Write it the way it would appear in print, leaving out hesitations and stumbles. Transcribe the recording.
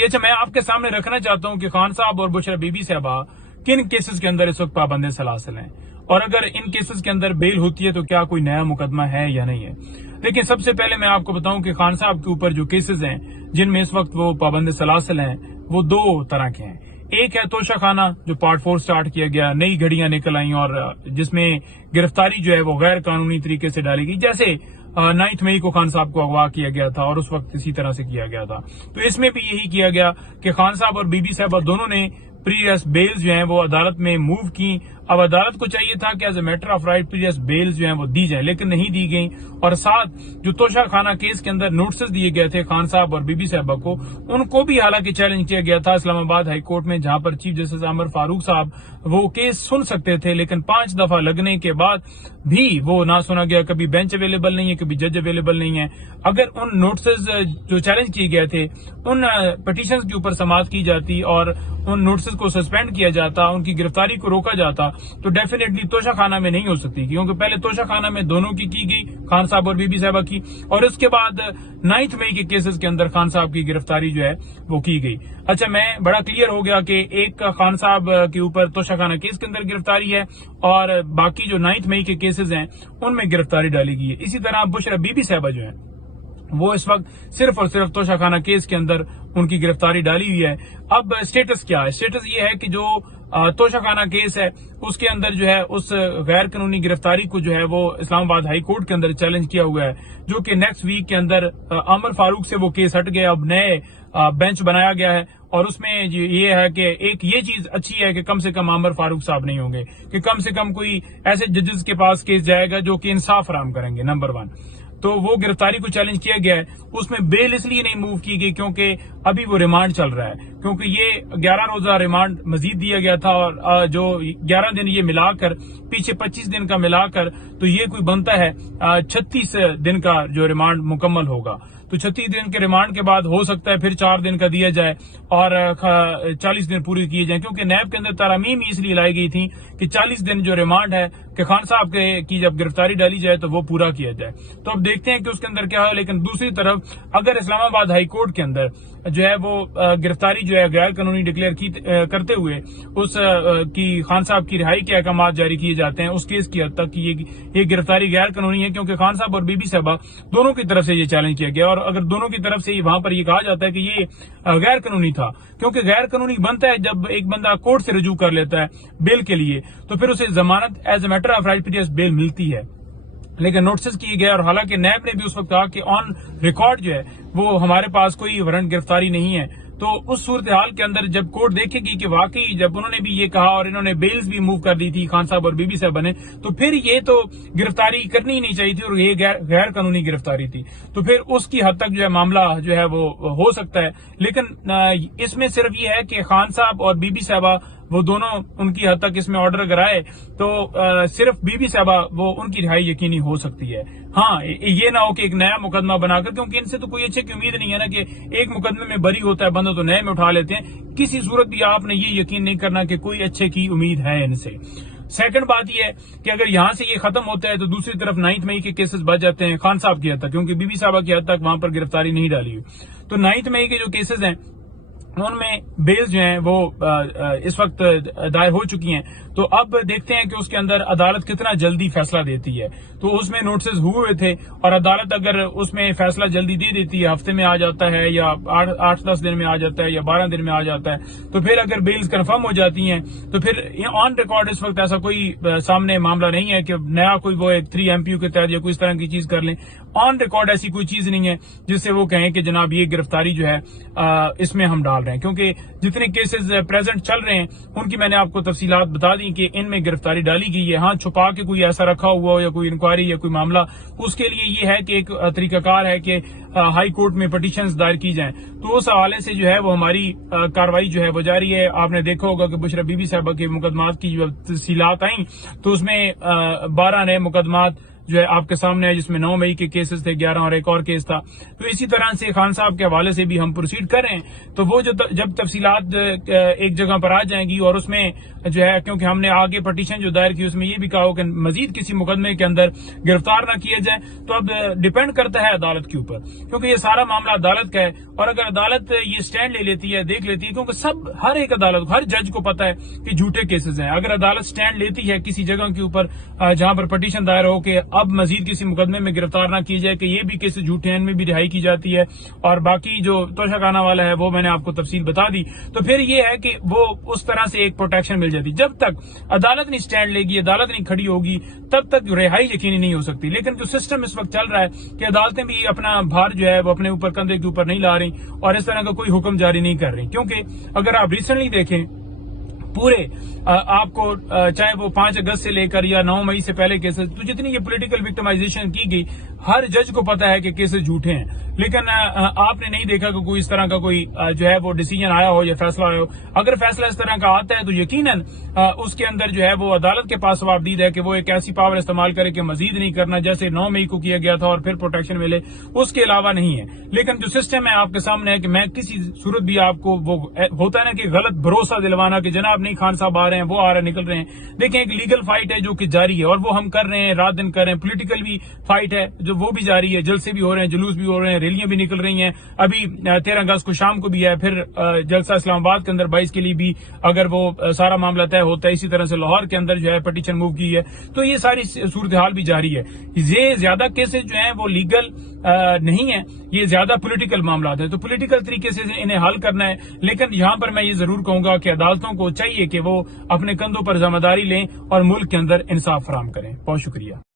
جی اچھا، میں آپ کے سامنے رکھنا چاہتا ہوں کہ خان صاحب اور بشرا بی بی صاحبہ کن کیسز کے اندر اس وقت پابند سلاسل ہیں، اور اگر ان کیسز کے اندر بیل ہوتی ہے تو کیا کوئی نیا مقدمہ ہے یا نہیں ہے۔ لیکن سب سے پہلے میں آپ کو بتاؤں کہ خان صاحب کے اوپر جو کیسز ہیں جن میں اس وقت وہ پابند سلاسل ہیں وہ دو طرح کے ہیں۔ ایک ہے توشہ خانہ جو پارٹ 4 سٹارٹ کیا گیا، نئی گھڑیاں نکل آئیں اور جس میں گرفتاری جو ہے وہ غیر قانونی طریقے سے ڈالی گئی، جیسے 9 مئی کو خان صاحب کو اغوا کیا گیا تھا اور اس وقت اسی طرح سے کیا گیا تھا۔ تو اس میں بھی یہی کیا گیا کہ خان صاحب اور بی بی صاحبہ دونوں نے پریویس بیلز جو ہیں وہ عدالت میں موو کی۔ اب عدالت کو چاہیے تھا کہ as a matter of right previous bells جو ہیں وہ دی جائیں، لیکن نہیں دی گئیں، اور ساتھ جو توشہ خانہ کیس کے اندر نوٹسز دیے گئے تھے خان صاحب اور بی بی صاحبہ کو، ان کو بھی حالانکہ چیلنج کیا گیا تھا اسلام آباد ہائی کورٹ میں، جہاں پر چیف جسٹس عمر فاروق صاحب وہ کیس سن سکتے تھے، لیکن 5 دفعہ لگنے کے بعد بھی وہ نہ سنا گیا۔ کبھی بینچ اویلیبل نہیں ہے، کبھی جج اویلیبل نہیں ہے۔ اگر ان نوٹسز جو چیلنج کیے گئے تھے ان پٹیشنز کے اوپر سماعت کی جاتی اور ان نوٹسز کو سسپینڈ کیا جاتا، ان کی گرفتاری کو روکا جاتا، تو ڈیفینیٹلی توشہ خانہ میں نہیں ہو سکتی، کیونکہ پہلے توشہ خانہ میں دونوں کی گئی، خان صاحب اور بی بی صاحبہ کی، اور اس کے بعد 9 مئی کے کیسز کے اندر خان صاحب کی گرفتاری جو ہے وہ کی گئی۔ اچھا، میں بڑا کلیئر ہو گیا کہ ایک خان صاحب کے اوپر توشہ خانہ کیس کے اندر گرفتاری ہے اور باقی جو 9 مئی کے کیسز ہیں ان میں گرفتاری ڈالی گئی ہے۔ اسی طرح بشرا بی بی صاحبہ جو ہیں وہ اس وقت صرف اور صرف توشہ خانہ کیس کے اندر ان کی گرفتاری ڈالی ہوئی ہے۔ اب سٹیٹس کیا ہے؟ سٹیٹس یہ ہے کہ جو توشہ خانہ کیس ہے اس کے اندر جو ہے اس غیر قانونی گرفتاری کو جو ہے وہ اسلام آباد ہائی کورٹ کے اندر چیلنج کیا ہوا ہے، جو کہ نیکسٹ ویک کے اندر عمر فاروق سے وہ کیس ہٹ گیا، اب نئے بینچ بنایا گیا ہے، اور اس میں یہ ہے کہ ایک یہ چیز اچھی ہے کہ کم سے کم عمر فاروق صاحب نہیں ہوں گے، کہ کم سے کم کوئی ایسے ججز کے پاس کیس جائے گا جو کہ انصاف فراہم کریں گے، نمبر 1۔ تو وہ گرفتاری کو چیلنج کیا گیا ہے، اس میں بیل اس لیے نہیں موو کی گئی کیونکہ ابھی وہ ریمانڈ چل رہا ہے، کیونکہ یہ 11 روزہ ریمانڈ مزید دیا گیا تھا، اور جو 11 دن یہ ملا کر پیچھے 25 دن کا ملا کر تو یہ کوئی بنتا ہے 36 دن کا جو ریمانڈ مکمل ہوگا۔ تو 36 دن کے ریمانڈ کے بعد ہو سکتا ہے پھر 4 دن کا دیا جائے اور 40 دن پوری کیے جائیں، کیونکہ نیب کے اندر ترامیم اس لیے لائی گئی تھی کہ 40 دن جو ریمانڈ ہے کہ خان صاحب کی جب گرفتاری ڈالی جائے تو وہ پورا کیا جائے۔ تو اب دیکھتے ہیں کہ اس کے اندر کیا ہے، لیکن دوسری طرف اگر اسلام آباد ہائی کورٹ کے اندر جو ہے وہ گرفتاری جو ہے غیر قانونی ڈکلیئر کرتے ہوئے اس کی خان صاحب کی رہائی کے احکامات جاری کیے جاتے ہیں، اس کیس کی حد تک یہ گرفتاری غیر قانونی ہے، کیونکہ خان صاحب اور بی بی صاحبہ دونوں کی طرف سے یہ چیلنج کیا گیا، اور اگر دونوں کی طرف سے وہاں پر یہ کہا جاتا ہے کہ یہ غیر قانونی تھا، کیونکہ غیر قانونی بنتا ہے جب ایک بندہ کورٹ سے رجوع کر لیتا ہے بیل کے لیے، تو پھر اسے ضمانت as a matter of right پیریس بیل ملتی ہے، لیکن نوٹسز کیے گئے، اور حالانکہ نیب نے بھی اس وقت کہا کہ آن ریکارڈ جو ہے وہ ہمارے پاس کوئی وارنٹ گرفتاری نہیں ہے۔ تو اس صورتحال کے اندر جب کورٹ دیکھے گی کہ واقعی جب انہوں نے بھی یہ کہا اور انہوں نے بیلز بھی موو کر دی تھی خان صاحب اور بی بی صاحبہ نے، تو پھر یہ تو گرفتاری کرنی ہی نہیں چاہیے تھی اور یہ غیر قانونی گرفتاری تھی، تو پھر اس کی حد تک جو ہے معاملہ جو ہے وہ ہو سکتا ہے۔ لیکن اس میں صرف یہ ہے کہ خان صاحب اور بی بی صاحبہ وہ دونوں ان کی حد تک اس میں آرڈر اگر آئے تو صرف بی بی صاحبہ وہ ان کی رہائی یقینی ہو سکتی ہے۔ ہاں، یہ نہ ہو کہ ایک نیا مقدمہ بنا کر، کیونکہ ان سے تو کوئی اچھے کی امید نہیں ہے نا، کہ ایک مقدمے میں بری ہوتا ہے بندہ تو نئے میں اٹھا لیتے ہیں، کسی صورت بھی آپ نے یہ یقین نہیں کرنا کہ کوئی اچھے کی امید ہے ان سے۔ سیکنڈ بات یہ ہے کہ اگر یہاں سے یہ ختم ہوتا ہے تو دوسری طرف 9 مئی کے کیسز بچ جاتے ہیں خان صاحب کی حد تک، کیونکہ بی بی صاحبہ کی حد تک وہاں پر گرفتاری نہیں ڈالی ہوئی۔ تو 9 مئی کے جو کیسز ہیں ان میں بیلز جو ہیں وہ اس وقت دائر ہو چکی ہیں، تو اب دیکھتے ہیں کہ اس کے اندر عدالت کتنا جلدی فیصلہ دیتی ہے۔ تو اس میں نوٹسز ہوئے تھے، اور عدالت اگر اس میں فیصلہ جلدی دے دیتی ہے، ہفتے میں آ جاتا ہے یا 8-10 دن میں آ جاتا ہے یا 12 دن میں آ جاتا ہے، تو پھر اگر بیلز کنفرم ہو جاتی ہیں تو پھر آن ریکارڈ اس وقت ایسا کوئی سامنے معاملہ نہیں ہے کہ نیا کوئی وہ ایک 3 MPU کے تحت یا کوئی اس طرح کی چیز کر لیں۔ آن ریکارڈ ایسی کوئی چیز نہیں ہے جس سے وہ کہیں کہ جناب یہ گرفتاری جو ہے اس میں ہم ڈال رہے ہیں، کیونکہ جتنے کیسز پریزنٹ چل رہے ہیں ان کی میں نے آپ کو تفصیلات بتا دی کہ ان میں گرفتاری ڈالی گئی ہے۔ ہاں، چھپا کے کوئی ایسا رکھا ہوا ہو یا کوئی انکوائری یا کوئی معاملہ، اس کے لیے یہ ہے کہ ایک طریقہ کار ہے کہ ہائی کورٹ میں پٹیشنز دائر کی جائیں، تو اس حوالے سے جو ہے وہ ہماری کاروائی جو ہے وہ جاری ہے۔ آپ نے دیکھا ہوگا کہ بشرا بی بی صاحبہ کے مقدمات کی جو تفصیلات آئیں تو اس میں 12 نئے مقدمات جو ہے آپ کے سامنے ہے، جس میں 9 مئی کے کیسز تھے، 11 اور ایک اور کیس تھا. تو اسی طرح سے خان صاحب کے حوالے سے بھی ہم پروسیڈ کر رہے ہیں. تو وہ جب تفصیلات ایک جگہ پر آ جائیں گی، اور اس میں جو ہے کیونکہ ہم نے آگے پٹیشن جو دائر کی اس میں یہ بھی کہا ہو کہ مزید کسی مقدمے کے اندر گرفتار نہ کیا جائے، تو اب ڈیپینڈ کرتا ہے عدالت کے اوپر، کیونکہ یہ سارا معاملہ عدالت کا ہے. اور اگر عدالت یہ سٹینڈ لے لیتی ہے، دیکھ لیتی ہے، کیونکہ ہر ایک عدالت، ہر جج کو پتا ہے کہ جھوٹے کیسز ہیں. اگر عدالت سٹینڈ لیتی ہے کسی جگہ کے اوپر جہاں پر پٹیشن دائر ہو کہ اب مزید کسی مقدمے میں گرفتار نہ کی جائے، کہ یہ بھی کیسز جھوٹے ہیں، ان میں بھی رہائی کی جاتی ہے، اور باقی جو توشہ خانہ والا ہے وہ میں نے آپ کو تفصیل بتا دی، تو پھر یہ ہے کہ وہ اس طرح سے ایک پروٹیکشن مل جاتی. جب تک عدالت نہیں سٹینڈ لے گی، عدالت نہیں کھڑی ہوگی، تب تک رہائی یقینی نہیں ہو سکتی. لیکن جو سسٹم اس وقت چل رہا ہے کہ عدالتیں بھی اپنا بھار جو ہے وہ اپنے اوپر کندھے کے اوپر نہیں لا رہی اور اس طرح کا کوئی حکم جاری نہیں کر رہی. کیونکہ اگر آپ ریسنٹلی دیکھیں پورے آپ کو چاہے وہ 5 اگست سے لے کر یا 9 مئی سے پہلے کیسز، تو جتنی یہ پولیٹیکل وکٹمائزیشن کی گئی، ہر جج کو پتا ہے کہ کیسز جھوٹے ہیں. لیکن آپ نے نہیں دیکھا کہ کوئی اس طرح کا کوئی جو ہے وہ ڈیسیجن آیا ہو یا فیصلہ آیا ہو. اگر فیصلہ اس طرح کا آتا ہے تو یقیناً اس کے اندر جو ہے وہ عدالت کے پاس جوابدید ہے کہ وہ ایک ایسی پاور استعمال کرے کہ مزید نہیں کرنا، جیسے 9 مئی کو کیا گیا تھا اور پھر پروٹیکشن ملے، اس کے علاوہ نہیں ہے. لیکن جو سسٹم ہے آپ کے سامنے ہے کہ میں کسی صورت بھی آپ کو وہ ہوتا ہے نا کہ غلط بھروسہ دلوانا کہ جناب نہیں خان صاحب آ رہے ہیں، وہ آ رہے ہیں، نکل رہے ہیں. دیکھیں ایک لیگل فائٹ ہے جو کہ جاری ہے، اور وہ ہم کر رہے ہیں، رات دن کر رہے ہیں. پولیٹیکل بھی فائٹ ہے جو وہ بھی جاری ہے، جلسے بھی ہو رہے ہیں، جلوس بھی ہو رہے ہیں، ریلیاں بھی نکل رہی ہیں. ابھی 13 اگست کو شام کو بھی ہے، پھر جلسہ اسلام آباد کے اندر 22 کے لیے بھی اگر وہ سارا معاملہ طے ہوتا ہے. اسی طرح سے لاہور کے اندر جو ہے پٹیشن موو کی ہے. تو یہ ساری صورتحال بھی جاری ہے. یہ زیادہ کیسز جو ہیں وہ لیگل نہیں ہیں، یہ زیادہ پولیٹیکل معاملات ہیں. تو پولیٹیکل طریقے سے انہیں حل کرنا ہے. لیکن یہاں پر میں یہ ضرور کہوں گا کہ عدالتوں کو چاہیے کہ وہ اپنے کندھوں پر ذمہ داری لیں اور ملک کے اندر انصاف فراہم کریں. بہت شکریہ.